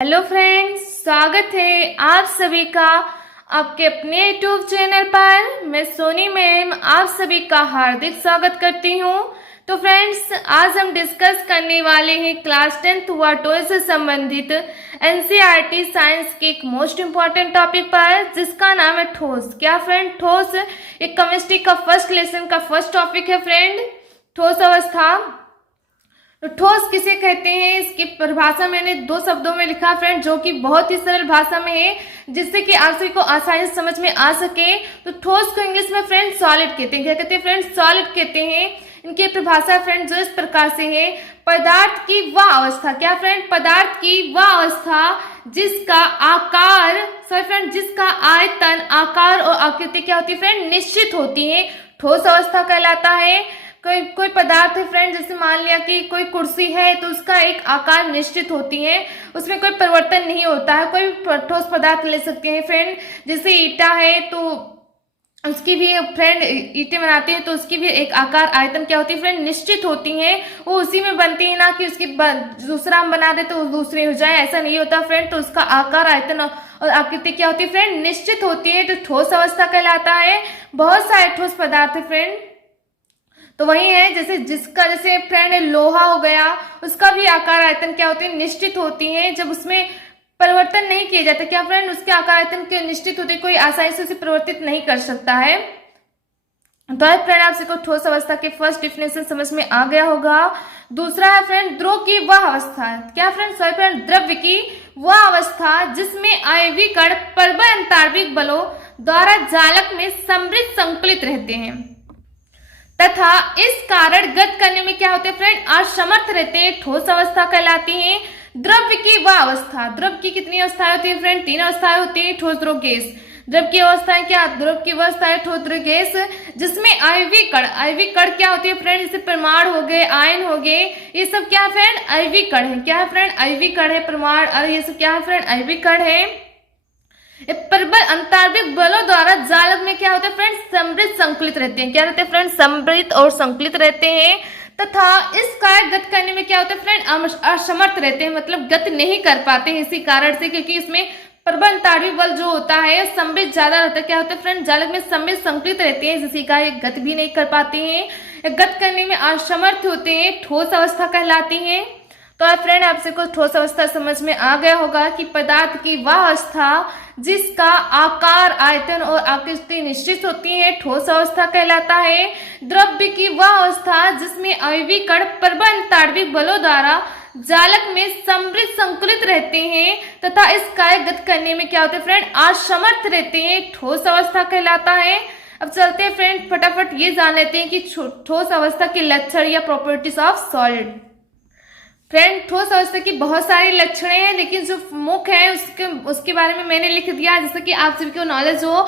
Hello friends, स्वागत है आप सभी का आपके अपने यूट्यूब चैनल पर। मैं सोनी मैम आप सभी का हार्दिक स्वागत करती हूँ। तो फ्रेंड्स, आज हम डिस्कस करने वाले हैं क्लास 10th व 12th से संबंधित एनसीईआरटी साइंस के एक मोस्ट इम्पॉर्टेंट टॉपिक पर, जिसका नाम है ठोस। क्या फ्रेंड? ठोस एक केमिस्ट्री का फर्स्ट लेसन का फर्स्ट टॉपिक है फ्रेंड, ठोस अवस्था। तो ठोस किसे कहते हैं, इसकी परिभाषा मैंने दो शब्दों में लिखा फ्रेंड, जो कि बहुत ही सरल भाषा में है, जिससे कि आप सभी को आसानी से समझ में आ सके। तो ठोस को इंग्लिश में फ्रेंड सॉलिड कहते हैं। क्या कहते हैं फ्रेंड? सॉलिड कहते हैं। इनकी परिभाषा फ्रेंड जो इस प्रकार से है, पदार्थ की वह अवस्था। क्या फ्रेंड? पदार्थ की वह अवस्था जिसका आकार, सॉरी फ्रेंड, जिसका आयतन, आकार और आकृति क्या होती है फ्रेंड? निश्चित होती है, ठोस अवस्था कहलाता है। कोई पदार्थ है फ्रेंड, जैसे मान लिया कि कोई कुर्सी है, तो उसका एक आकार निश्चित होती है, उसमें कोई परिवर्तन नहीं होता है। कोई ठोस पदार्थ ले सकते हैं फ्रेंड, जैसे ईटा है, तो उसकी भी फ्रेंड ईंटें बनाते हैं, तो उसकी भी एक आकार, आयतन क्या होती है फ्रेंड? निश्चित होती है। वो उसी में बनती है, ना कि उसकी दूसरा हम बना दे तो दूसरी हो जाए, ऐसा नहीं होता फ्रेंड। तो उसका आकार, आयतन और आकृति क्या होती है फ्रेंड? निश्चित होती है। तो ठोस अवस्था कहलाता है। बहुत सारे ठोस पदार्थ है फ्रेंड, तो वही है, जैसे फ्रेंड लोहा हो गया, उसका भी आकार, आयतन क्या होती है? निश्चित होती है। जब उसमें परिवर्तन नहीं किया जाता, क्या फ्रेंड? उसके आकार, आयतन के निश्चित होते, कोई आसानी से उसे परिवर्तित नहीं कर सकता है। तो फ्रेंड, आप सबको ठोस अवस्था के फर्स्ट डिफिनेशन समझ में आ गया होगा। दूसरा है फ्रेंड द्रव की वह अवस्था। क्या फ्रेंड? सॉरी फ्रेंड, द्रव्य की वह अवस्था जिसमें आयवीय कण प्रबल अंतर्बीक बलों द्वारा जालक में समृद्ध संकुलित रहते हैं तथा इस कारण गत करने में क्या होते हैं फ्रेंड? असमर्थ रहते हैं, ठोस अवस्था कहलाती है। द्रव्य की वह अवस्था, द्रव की कितनी अवस्थाएं होती है फ्रेंड? 3 अवस्थाएं होती है, ठोस, द्रव, गैस। द्रव की अवस्थाएं क्या? द्रव की अवस्था है ठोस, द्रव, गैस, जिसमें आयवीय कण, आयवीय कण क्या होती है फ्रेंड? जैसे परमाणु हो गए, आयन हो गए, ये सब क्या है फ्रेंड? आयवीय कण है। क्या है फ्रेंड? आयवीय कण है, परमाणु, और ये सब क्या है फ्रेंड? आयवीय कण है। प्रबल अंतर्बीक बलों द्वारा जालक में क्या होता है फ्रेंड? समृद्ध संकुलित रहते हैं। क्या रहते हैं फ्रेंड? समृद्ध और संकुलित रहते हैं तथा इस कार्य गत करने में क्या होता है फ्रेंड? असमर्थ रहते हैं, मतलब गत नहीं कर पाते हैं, इसी कारण से, क्योंकि इसमें प्रबल अंतर्बीक बल जो होता है समृद्ध ज्यादा रहता है। क्या होता है फ्रेंड? जालक में समृद्ध संकुलित रहते हैं, इसी कारण गत भी नहीं कर पाते हैं, गत करने में असमर्थ होते हैं, ठोस अवस्था कहलाती है। तो फ्रेंड, आपसे कुछ ठोस अवस्था समझ में आ गया होगा कि पदार्थ की वह अवस्था जिसका आकार, आयतन और आकृति निश्चित होती है, ठोस अवस्था कहलाता है। द्रव्य की वह अवस्था जिसमें आयवीय कण प्रबल अंतर्बीक बलों द्वारा जालक में समृद्ध संकुलित रहते हैं तथा इस कार्य गत करने में क्या होते हैं फ्रेंड? असमर्थ रहते हैं, ठोस अवस्था कहलाता है। अब चलते हैं फ्रेंड, फटाफट ये जान लेते हैं कि ठोस अवस्था के लक्षण या प्रॉपर्टीज ऑफ सॉलिड। फ्रेंड, ठोस अवस्था की बहुत सारी लक्षणें हैं, लेकिन जो मुख्य है उसके बारे में मैंने लिख दिया, जिससे कि आप सभी को नॉलेज हो।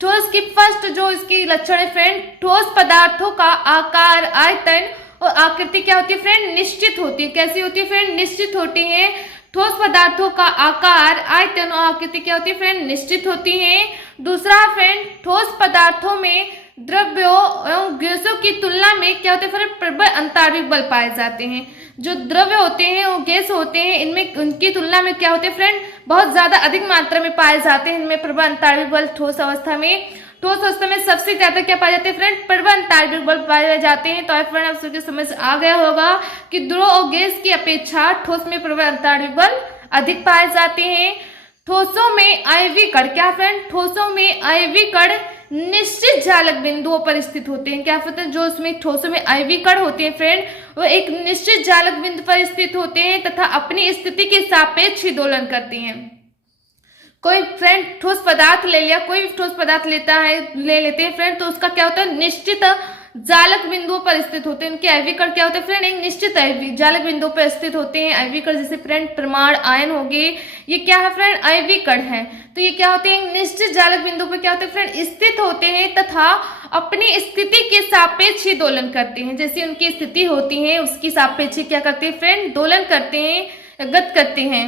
ठोस की फर्स्ट जो इसकी लक्षण है फ्रेंड, ठोस पदार्थों का आकार, आयतन और आकृति क्या होती है फ्रेंड? निश्चित होती है। कैसी होती है फ्रेंड? निश्चित होती है। ठोस पदार्थों का आकार, आयतन और आकृति क्या होती है फ्रेंड? निश्चित होती है। दूसरा फ्रेंड, ठोस पदार्थों में द्रव्यों एवं गैसों की तुलना में क्या होते हैं फ्रेंड? प्रबल अंतर्बीक बल पाए जाते हैं। जो द्रव्य होते हैं और गैस होते हैं, इनमें उनकी तुलना में क्या होते हैं फ्रेंड? बहुत ज्यादा अधिक मात्रा में पाए जाते हैं इनमें प्रबल अंतर्बीक बल ठोस अवस्था में। ठोस अवस्था में सबसे ज्यादा क्या पाए जाते हैं फ्रेंड? प्रबल अंतर्बीक बल पाए जाते हैं। तो फ्रेंड, आप सबको समझ आ गया होगा कि द्रव और गैस की अपेक्षा ठोस में प्रबल अंतर्बीक बल अधिक पाए जाते हैं। ठोसों में आयवीय कण, क्या फ्रेंड? ठोसों में आयवीय कण निश्चित जालक बिंदुओं पर स्थित होते हैं। क्या होता है? जो उसमें ठोसों में आयवीय कण होते हैं फ्रेंड, वो एक निश्चित जालक बिंदु पर स्थित होते हैं तथा अपनी स्थिति के सापेक्ष ही दोलन करते हैं। कोई फ्रेंड ठोस पदार्थ ले लिया, कोई भी ठोस पदार्थ ले लेते हैं फ्रेंड, तो उसका क्या होता है? निश्चित जालक बिंदुओं पर स्थित होते हैं। उनके आयवीय कण क्या होते हैं फ्रेंड? एक निश्चित जालक बिंदुओं पर स्थित होते हैं। आयवीय कण जैसे फ्रेंड परमाणु, आयन हो गए, ये क्या है फ्रेंड? आयवीय कण है। तो ये क्या होते हैं? निश्चित जालक बिंदु पर क्या होते हैं फ्रेंड? स्थित होते हैं तथा अपनी स्थिति के सापेक्ष ही दोलन करते हैं। जैसी उनकी स्थिति होती है उसकी सापेक्ष क्या करते हैं फ्रेंड? दोलन करते हैं, गत करते हैं।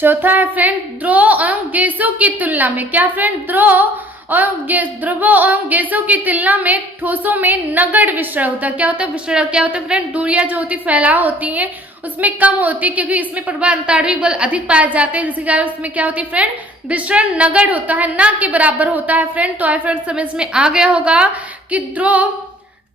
चौथा है फ्रेंड, द्रव एवं गैसों की तुलना में, क्या फ्रेंड? द्रवों एवं गैसों की तुलना में ठोसों में नगण्य विसरण होता है। क्या होता है? विसरण क्या होता है फ्रेंड? दूरियां जो होती फैलाव होती हैं उसमें कम होती है, क्योंकि इसमें परमाणु बल अधिक पाए जाते हैं, जिसके कारण उसमें क्या होती है फ्रेंड, विसरण नगण्य होता है, ना के बराबर होता है फ्रेंड। तो आई फ्रेंड समझ में आ गया होगा कि ध्रुव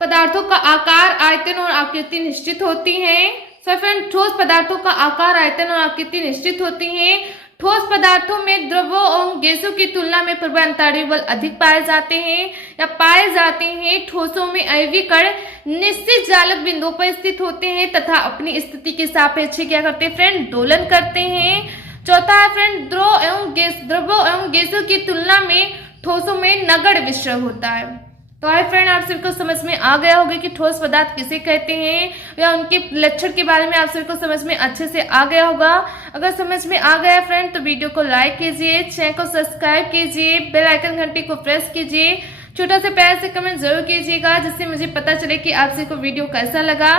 पदार्थों का आकार, आयतन और आकृति निश्चित होती है। सो फ्रेंड ठोस पदार्थों का आकार, आयतन और आकृति निश्चित होती है। ठोस पदार्थों में द्रवों और गैसों की तुलना में परमाणु बल अधिक पाए जाते हैं या पाए जाते हैं। ठोसों में अयस्कीय कण निश्चित चालक बिंदुओं पर स्थित होते हैं तथा अपनी स्थिति के सापेक्ष क्या करते हैं फ्रेंड, दोलन करते हैं। चौथा है फ्रेंड द्रवों एवं गैसों की तुलना में ठोसों में नगण्य विसरण होता है। तो आई फ्रेंड आप सभी को समझ में आ गया होगा कि ठोस पदार्थ किसे कहते हैं या उनके लक्षण के बारे में आप सभी को समझ में अच्छे से आ गया होगा। अगर समझ में आ गया फ्रेंड तो वीडियो को लाइक कीजिए, चैनल को सब्सक्राइब कीजिए, बेल आइकन घंटी को प्रेस कीजिए, छोटा सा प्यार से कमेंट जरूर कीजिएगा, जिससे मुझे पता चले कि आप सभी को वीडियो कैसा लगा।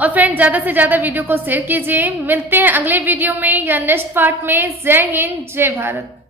और फ्रेंड ज्यादा से ज्यादा वीडियो को शेयर कीजिए। मिलते हैं अगले वीडियो में या नेक्स्ट पार्ट में। जय हिंद, जय भारत।